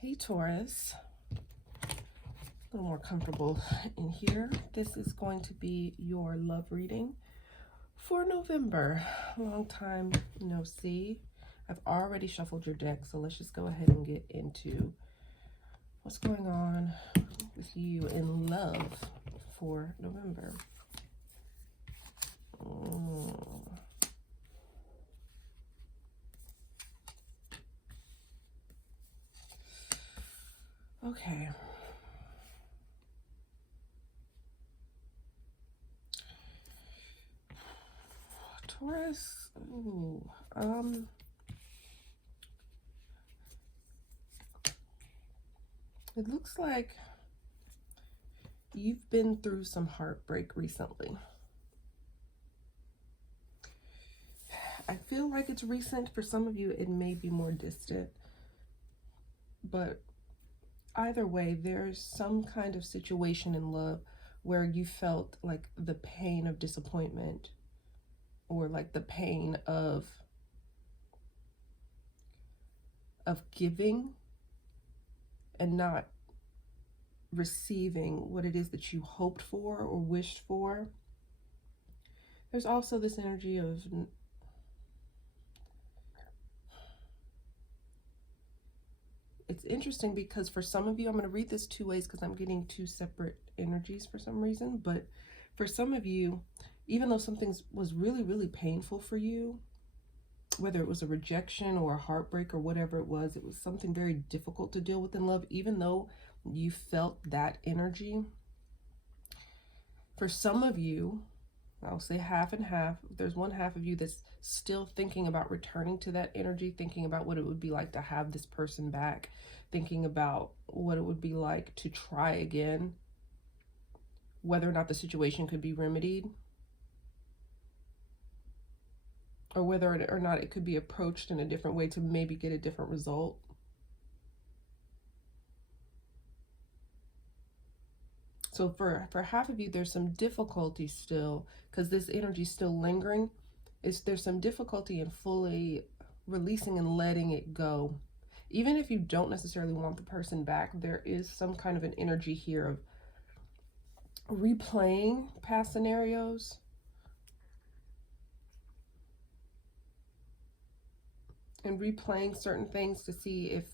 Hey Taurus, a little more comfortable in here. This is going to be your love reading for November. Long time no see. I've already shuffled your deck, so let's just go ahead and get into what's going on with you in love for November. Okay. Taurus, it looks like you've been through some heartbreak recently. I feel like it's recent. For some of you, it may be more distant. But either way, there's some kind of situation in love where you felt like the pain of disappointment, or like the pain of giving and not receiving what it is that you hoped for or wished for. There's also this energy of it's interesting because for some of you, I'm going to read this two ways because I'm getting two separate energies for some reason. But for some of you, even though something was really, really painful for you, whether it was a rejection or a heartbreak or whatever it was something very difficult to deal with in love, even though you felt that energy. For some of you, I'll say half and half. There's one half of you that's still thinking about returning to that energy, thinking about what it would be like to have this person back, thinking about what it would be like to try again, whether or not the situation could be remedied, or whether or not it could be approached in a different way to maybe get a different result. So for half of you, there's some difficulty still, because this energy is still lingering. There's some difficulty in fully releasing and letting it go. Even if you don't necessarily want the person back, there is some kind of an energy here of replaying past scenarios. And replaying certain things to see if,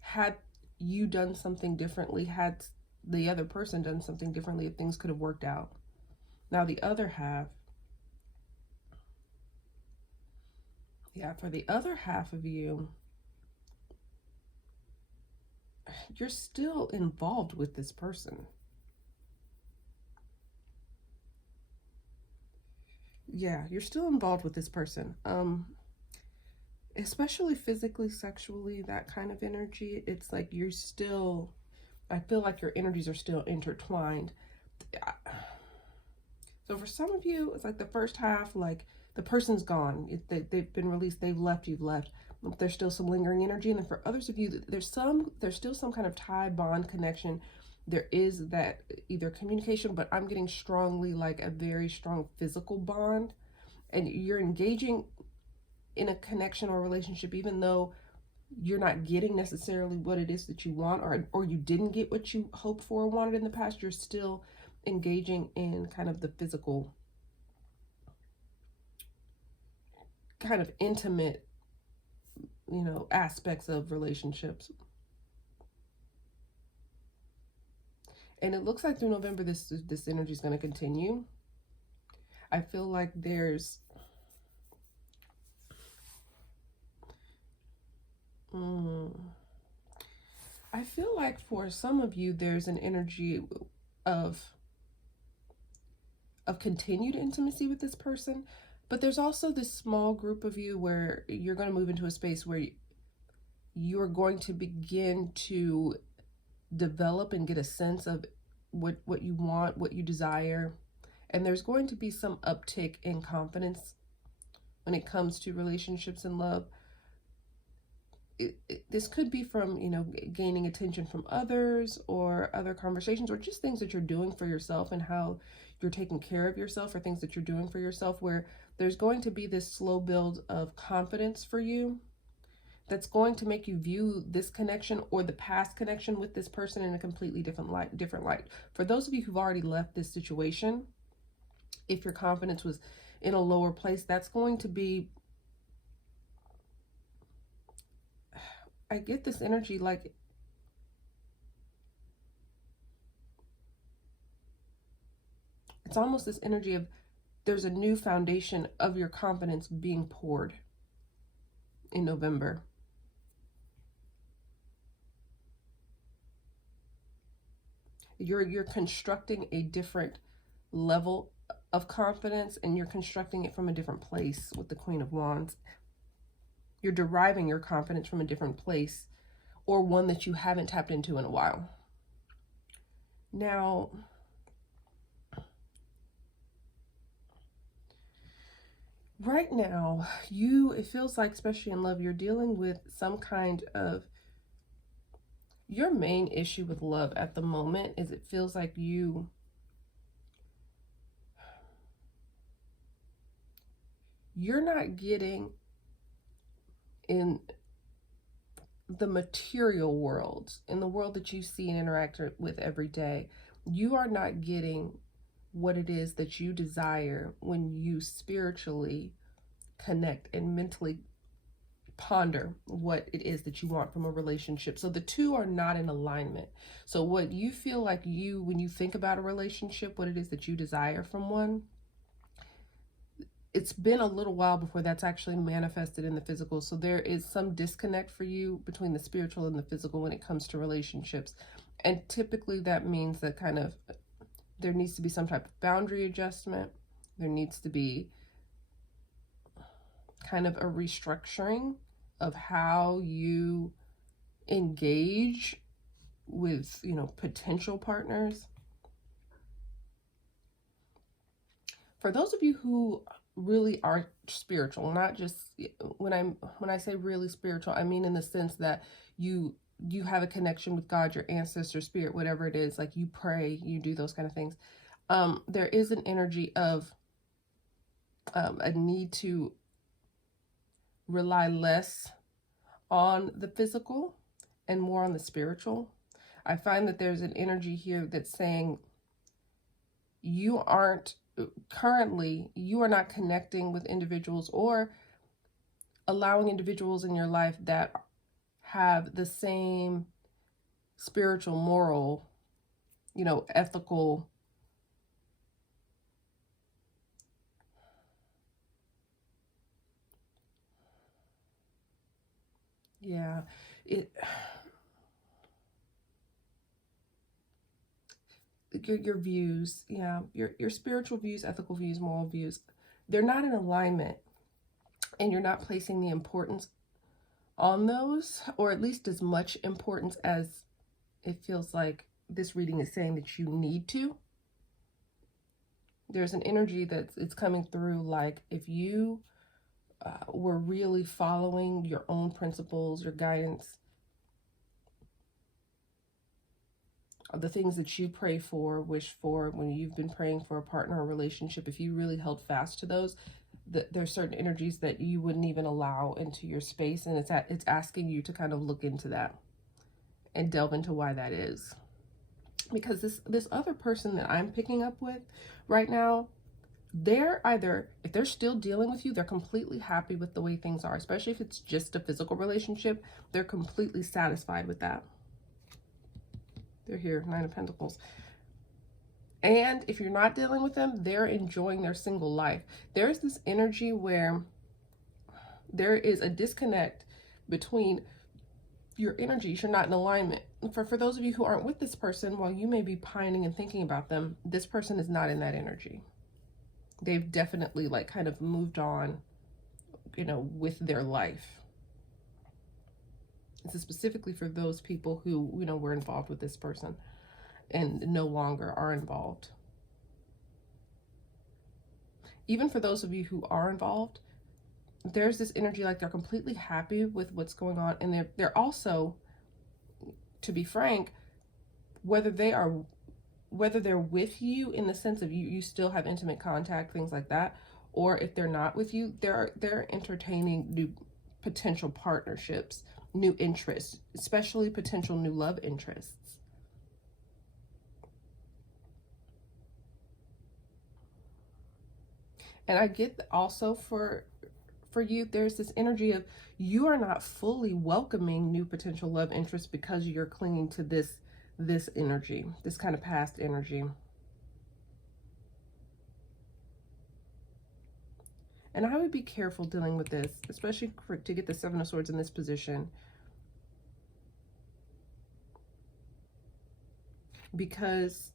had you done something differently, had the other person done something differently, if things could have worked out. Now the other half, for the other half of you, you're still involved with this person. Yeah, you're still involved with this person. Especially physically, sexually, that kind of energy. It's like you're still, I feel like your energies are still intertwined. So for some of you, it's like the first half, like the person's gone. They've been released, they've left, you've left. There's still some lingering energy. And then for others of you, there's still some kind of tie, bond, connection. There is that either communication, but I'm getting strongly like a very strong physical bond. And you're engaging in a connection or relationship, even though you're not getting necessarily what it is that you want, or you didn't get what you hoped for or wanted in the past. You're still engaging in kind of the physical, kind of intimate, aspects of relationships. And it looks like through November, this energy is going to continue. I feel like there's I feel like for some of you, there's an energy of continued intimacy with this person, but there's also this small group of you where you're going to move into a space where you're going to begin to develop and get a sense of what you want, what you desire, and there's going to be some uptick in confidence when it comes to relationships and love. This could be from, gaining attention from others, or other conversations, or just things that you're doing for yourself and how you're taking care of yourself, or things that you're doing for yourself, where there's going to be this slow build of confidence for you that's going to make you view this connection or the past connection with this person in a completely different light. For those of you who've already left this situation, if your confidence was in a lower place, that's going to be, I get this energy like it's almost this energy of there's a new foundation of your confidence being poured in November. You're constructing a different level of confidence, and you're constructing it from a different place with the Queen of Wands. You're deriving your confidence from a different place, or one that you haven't tapped into in a while. Now, right now, it feels like, especially in love, you're dealing with some kind of, your main issue with love at the moment is it feels like you're not getting in the material world, in the world that you see and interact with every day. You are not getting what it is that you desire when you spiritually connect and mentally ponder what it is that you want from a relationship. So the two are not in alignment. So what you feel like when you think about a relationship, what it is that you desire from one, it's been a little while before that's actually manifested in the physical. So there is some disconnect for you between the spiritual and the physical when it comes to relationships. And typically that means that kind of there needs to be some type of boundary adjustment. There needs to be kind of a restructuring of how you engage with, potential partners. For those of you who really are spiritual, not just when I say really spiritual, I mean in the sense that you have a connection with God, your ancestor, spirit, whatever it is, like you pray, you do those kind of things. There is an energy of a need to rely less on the physical and more on the spiritual. I find that there's an energy here that's saying you are not connecting with individuals or allowing individuals in your life that have the same spiritual, moral, ethical your views, your spiritual views, ethical views, moral views, they're not in alignment, and you're not placing the importance on those, or at least as much importance as it feels like this reading is saying that you need to. There's an energy it's coming through, like if you were really following your own principles, your guidance, the things that you pray for, wish for, when you've been praying for a partner or relationship, if you really held fast to those, there's certain energies that you wouldn't even allow into your space, and it's asking you to kind of look into that and delve into why that is. Because this other person that I'm picking up with right now, they're either, if they're still dealing with you, they're completely happy with the way things are, especially if it's just a physical relationship. They're completely satisfied with that. They're here, 9 of Pentacles. And if you're not dealing with them, they're enjoying their single life. There's this energy where there is a disconnect between your energies. You're not in alignment. For those of you who aren't with this person, while you may be pining and thinking about them, this person is not in that energy. They've definitely kind of moved on, with their life. This is specifically for those people who, were involved with this person and no longer are involved. Even for those of you who are involved, there's this energy like they're completely happy with what's going on, and they're also, to be frank, whether they're with you in the sense of you still have intimate contact, things like that, or if they're not with you, they're entertaining new potential partnerships, new interests, especially potential new love interests. And I get also for you, there's this energy of you are not fully welcoming new potential love interests because you're clinging to this energy, this kind of past energy. And I would be careful dealing with this, especially to get the Seven of Swords in this position, because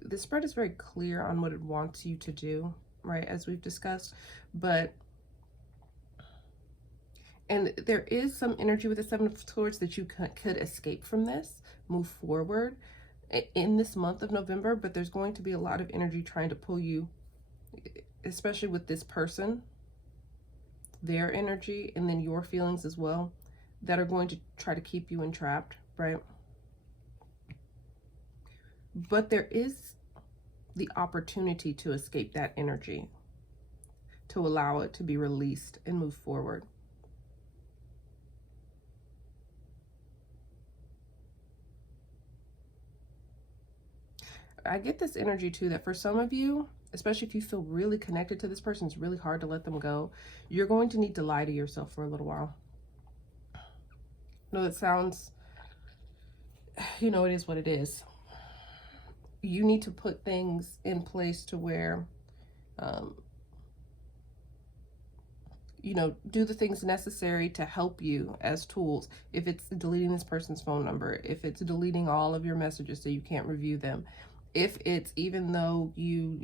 the spread is very clear on what it wants you to do, right, as we've discussed. And there is some energy with the Seven of Swords that you could escape from this, move forward in this month of November, but there's going to be a lot of energy trying to pull you, especially with this person, their energy, and then your feelings as well, that are going to try to keep you entrapped, right? But there is the opportunity to escape that energy, to allow it to be released and move forward. I get this energy too, that for some of you, especially if you feel really connected to this person, it's really hard to let them go. You're going to need to lie to yourself for a little while. No, that sounds, it is what it is. You need to put things in place to where, do the things necessary to help you as tools. If it's deleting this person's phone number, if it's deleting all of your messages so you can't review them, if it's, even though you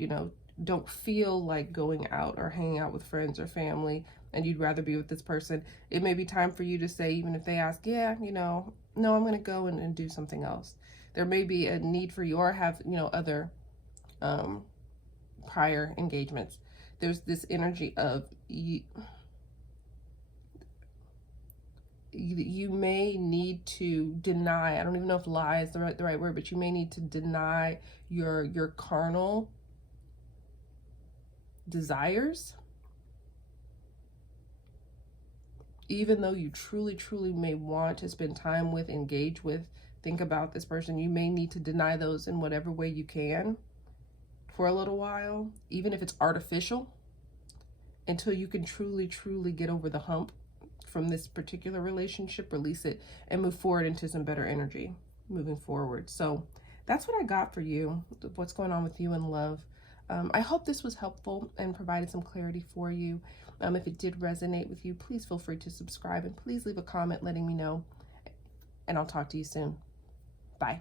don't feel like going out or hanging out with friends or family and you'd rather be with this person, it may be time for you to say, even if they ask, yeah, no, I'm going to go and do something else. There may be a need for you, or have, other prior engagements. There's this energy of you may need to deny, I don't even know if lie is the right word, but you may need to deny your carnal desires, even though you truly may want to spend time with, engage with, think about this person. You may need to deny those in whatever way you can for a little while, even if it's artificial, until you can truly get over the hump from this particular relationship, release it, and move forward into some better energy moving forward. So that's what I got for you, what's going on with you in love. I hope this was helpful and provided some clarity for you. If it did resonate with you, please feel free to subscribe, and please leave a comment letting me know, and I'll talk to you soon. Bye.